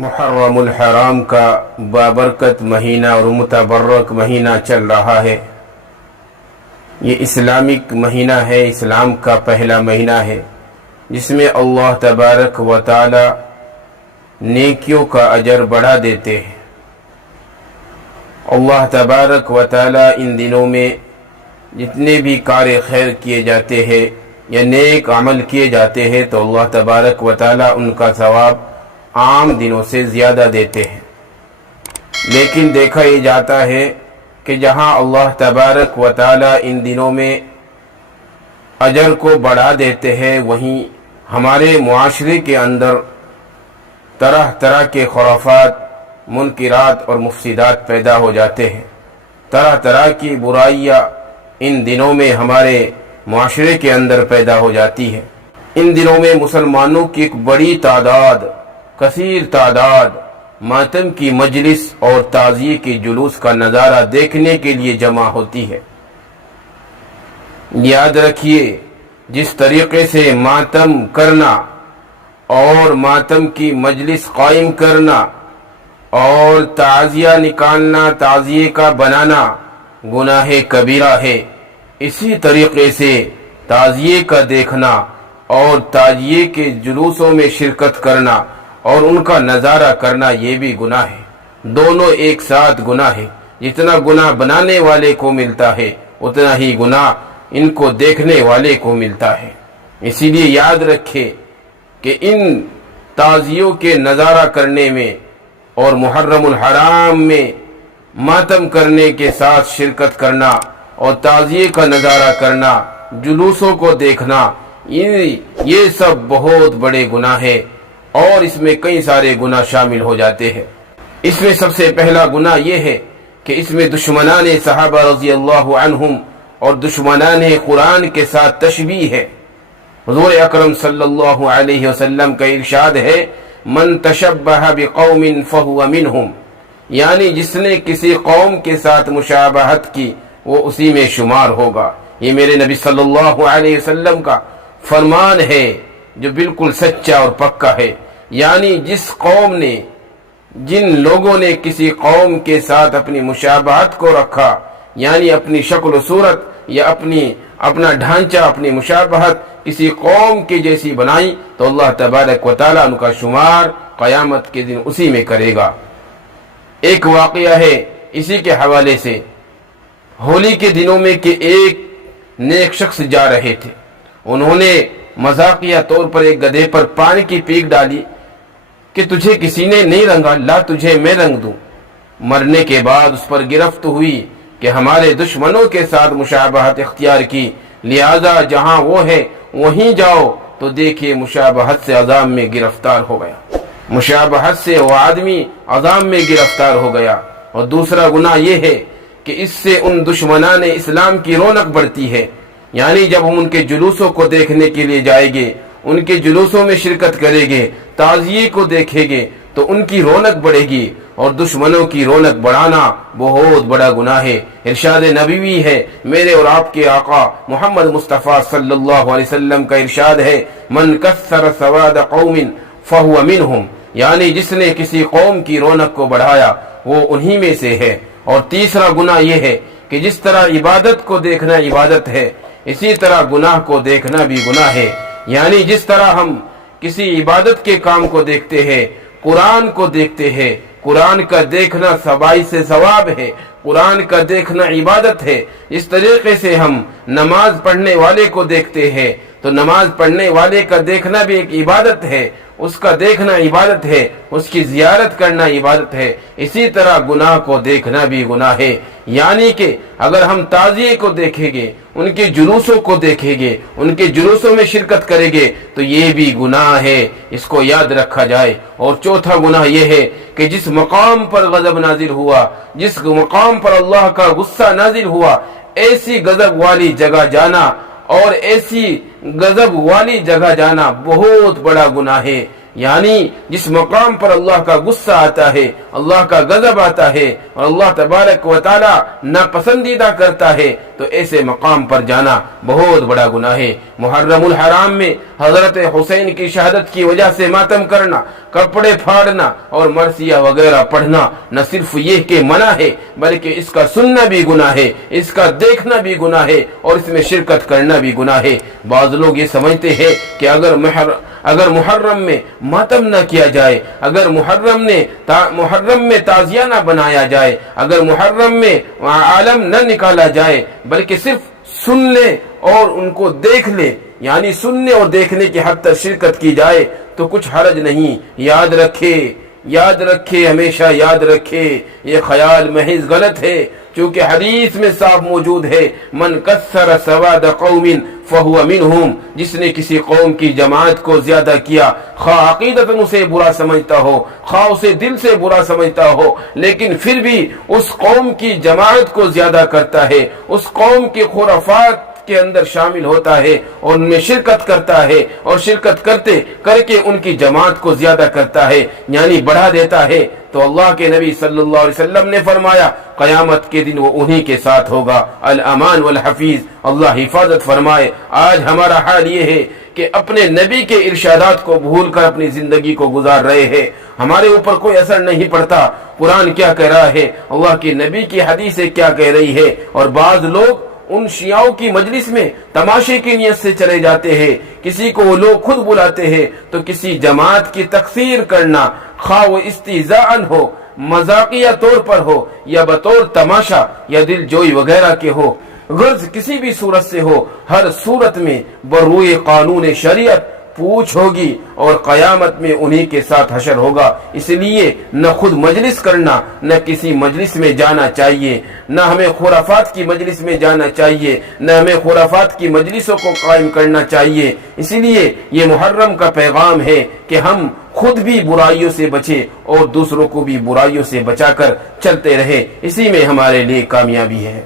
محرم الحرام کا بابرکت مہینہ اور متبرک مہینہ چل رہا ہے۔ یہ اسلامک مہینہ ہے، اسلام کا پہلا مہینہ ہے جس میں اللہ تبارک و تعالی نیکیوں کا اجر بڑھا دیتے ہیں۔ اللہ تبارک و تعالی ان دنوں میں جتنے بھی کار خیر کیے جاتے ہیں یا نیک عمل کیے جاتے ہیں تو اللہ تبارک و تعالی ان کا ثواب عام دنوں سے زیادہ دیتے ہیں۔ لیکن دیکھا یہ جاتا ہے کہ جہاں اللہ تبارک و تعالی ان دنوں میں اجر کو بڑھا دیتے ہیں، وہیں ہمارے معاشرے کے اندر طرح طرح کے خرافات، منکرات اور مفسدات پیدا ہو جاتے ہیں۔ طرح طرح کی برائیاں ان دنوں میں ہمارے معاشرے کے اندر پیدا ہو جاتی ہے۔ ان دنوں میں مسلمانوں کی ایک بڑی تعداد، کثیر تعداد ماتم کی مجلس اور تعزیے کے جلوس کا نظارہ دیکھنے کے لیے جمع ہوتی ہے۔ یاد رکھیے، جس طریقے سے ماتم کرنا اور ماتم کی مجلس قائم کرنا اور تعزیہ نکالنا، تعزیے کا بنانا گناہ کبیرہ ہے، اسی طریقے سے تعزیے کا دیکھنا اور تعزیے کے جلوسوں میں شرکت کرنا اور ان کا نظارہ کرنا یہ بھی گناہ ہے۔ دونوں ایک ساتھ گناہ ہے۔ جتنا گناہ بنانے والے کو ملتا ہے اتنا ہی گناہ ان کو دیکھنے والے کو ملتا ہے۔ اسی لیے یاد رکھے کہ ان تعزیوں کے نظارہ کرنے میں اور محرم الحرام میں ماتم کرنے کے ساتھ شرکت کرنا اور تعزیے کا نظارہ کرنا، جلوسوں کو دیکھنا، یہ سب بہت بڑے گناہ ہے اور اس میں کئی سارے گناہ شامل ہو جاتے ہیں۔ اس میں سب سے پہلا گناہ یہ ہے کہ اس میں دشمنان صحابہ رضی اللہ عنہم اور دشمنان قرآن کے ساتھ تشبیہ ہے۔ حضور اکرم صلی اللہ علیہ وسلم کا ارشاد ہے، من تشبہ بقوم فہو منہم، یعنی جس نے کسی قوم کے ساتھ مشابہت کی وہ اسی میں شمار ہوگا۔ یہ میرے نبی صلی اللہ علیہ وسلم کا فرمان ہے جو بالکل سچا اور پکا ہے۔ یعنی جس قوم نے، جن لوگوں نے کسی قوم کے ساتھ اپنی مشابہت کو رکھا، یعنی اپنی شکل و صورت یا اپنا ڈھانچہ، اپنی مشابہت کسی قوم کی جیسی بنائی تو اللہ تبارک و تعالیٰ ان کا شمار قیامت کے دن اسی میں کرے گا۔ ایک واقعہ ہے اسی کے حوالے سے، ہولی کے دنوں میں کہ ایک نیک شخص جا رہے تھے، انہوں نے مذاقیہ طور پر ایک گدھے پر پانی کی پیک ڈالی کہ تجھے کسی نے نہیں رنگا، لا تجھے میں رنگ دوں۔ مرنے کے بعد اس پر گرفت ہوئی کہ ہمارے دشمنوں کے ساتھ مشابہت اختیار کی، لہذا جہاں وہ ہے وہیں جاؤ تو دیکھیے مشابہت سے عذاب میں گرفتار ہو گیا، مشابہت سے وہ آدمی عذاب میں گرفتار ہو گیا۔ اور دوسرا گناہ یہ ہے کہ اس سے ان دشمنان اسلام کی رونق بڑھتی ہے، یعنی جب ہم ان کے جلوسوں کو دیکھنے کے لیے جائیں گے، ان کے جلوسوں میں شرکت کریں گے، تعزیے کو دیکھیں گے تو ان کی رونق بڑھے گی، اور دشمنوں کی رونق بڑھانا بہت بڑا گناہ ہے۔ ارشاد نبوی ہے، میرے اور آپ کے آقا محمد مصطفیٰ صلی اللہ علیہ وسلم کا ارشاد ہے، من کثر سواد قوم فہو منہم، یعنی جس نے کسی قوم کی رونق کو بڑھایا وہ انہی میں سے ہے۔ اور تیسرا گناہ یہ ہے کہ جس طرح عبادت کو دیکھنا عبادت ہے، اسی طرح گناہ کو دیکھنا بھی گناہ ہے۔ یعنی جس طرح ہم کسی عبادت کے کام کو دیکھتے ہیں، قرآن کو دیکھتے ہیں، قرآن کا دیکھنا باعث ثواب ہے، قرآن کا دیکھنا عبادت ہے، اس طریقے سے ہم نماز پڑھنے والے کو دیکھتے ہیں تو نماز پڑھنے والے کا دیکھنا بھی ایک عبادت ہے، اس کا دیکھنا عبادت ہے، اس کی زیارت کرنا عبادت ہے۔ اسی طرح گناہ کو دیکھنا بھی گناہ ہے۔ یعنی کہ اگر ہم تعزیے کو دیکھیں گے، ان کے جلوسوں کو دیکھیں گے، ان کے جلوسوں میں شرکت کریں گے تو یہ بھی گناہ ہے، اس کو یاد رکھا جائے۔ اور چوتھا گناہ یہ ہے کہ جس مقام پر غضب نازل ہوا، جس مقام پر اللہ کا غصہ نازل ہوا، ایسی غضب والی جگہ جانا اور ایسی غضب والی جگہ جانا بہت بڑا گناہ ہے۔ یعنی جس مقام پر اللہ کا غصہ آتا ہے، اللہ کا غضب آتا ہے اور اللہ تبارک و تعالی ناپسندیدہ کرتا ہے، تو ایسے مقام پر جانا بہت بڑا گناہ ہے۔ محرم الحرام میں حضرت حسین کی شہادت کی وجہ سے ماتم کرنا، کپڑے پھاڑنا اور مرثیہ وغیرہ پڑھنا نہ صرف یہ کہ منع ہے بلکہ اس کا سننا بھی گناہ ہے، اس کا دیکھنا بھی گناہ ہے اور اس میں شرکت کرنا بھی گناہ ہے۔ بعض لوگ یہ سمجھتے ہیں کہ اگر محرم میں ماتم نہ کیا جائے، اگر محرم میں تعزیہ نہ بنایا جائے، اگر محرم میں عالم نہ نکالا جائے بلکہ صرف سن لے اور ان کو دیکھ لے، یعنی سننے اور دیکھنے کی حد تک شرکت کی جائے تو کچھ حرج نہیں۔ یاد رکھے، ہمیشہ یاد رکھے، یہ خیال محض غلط ہے، چونکہ حدیث میں صاف موجود ہے، من کثر سواد قوم فہو منہم، جس نے کسی قوم کی جماعت کو زیادہ کیا، خواہ عقیدتاً اسے برا سمجھتا ہو، خواہ اسے دل سے برا سمجھتا ہو، لیکن پھر بھی اس قوم کی جماعت کو زیادہ کرتا ہے، اس قوم کے خرافات کے اندر شامل ہوتا ہے اور ان میں شرکت کرتا ہے اور شرکت کر کے ان کی جماعت کو زیادہ کرتا ہے، یعنی بڑھا دیتا ہے، تو اللہ کے نبی صلی اللہ علیہ وسلم نے فرمایا قیامت کے دن وہ انہی کے ساتھ ہوگا۔ الامان والحفیظ، اللہ حفاظت فرمائے۔ آج ہمارا حال یہ ہے کہ اپنے نبی کے ارشادات کو بھول کر اپنی زندگی کو گزار رہے ہیں، ہمارے اوپر کوئی اثر نہیں پڑتا، قرآن کیا کہہ رہا ہے، اللہ کے نبی کی حدیثیں کیا کہہ رہی ہے، اور بعض لوگ ان شیعوں کی مجلس میں تماشے کی نیت سے چلے جاتے ہیں، کسی کو وہ لوگ خود بلاتے ہیں تو کسی جماعت کی تکفیر کرنا، خواہ وہ استہزاءً ہو، مذاقیہ طور پر ہو یا بطور تماشا یا دل جوئی وغیرہ کے ہو، غرض کسی بھی صورت سے ہو، ہر صورت میں بروئے قانون شریعت پوچھ ہوگی اور قیامت میں انہی کے ساتھ حشر ہوگا۔ اس لیے نہ خود مجلس کرنا، نہ کسی مجلس میں جانا چاہیے، نہ ہمیں خرافات کی مجلس میں جانا چاہیے، نہ ہمیں خرافات کی مجلسوں کو قائم کرنا چاہیے۔ اسی لیے یہ محرم کا پیغام ہے کہ ہم خود بھی برائیوں سے بچے اور دوسروں کو بھی برائیوں سے بچا کر چلتے رہے، اسی میں ہمارے لیے کامیابی ہے۔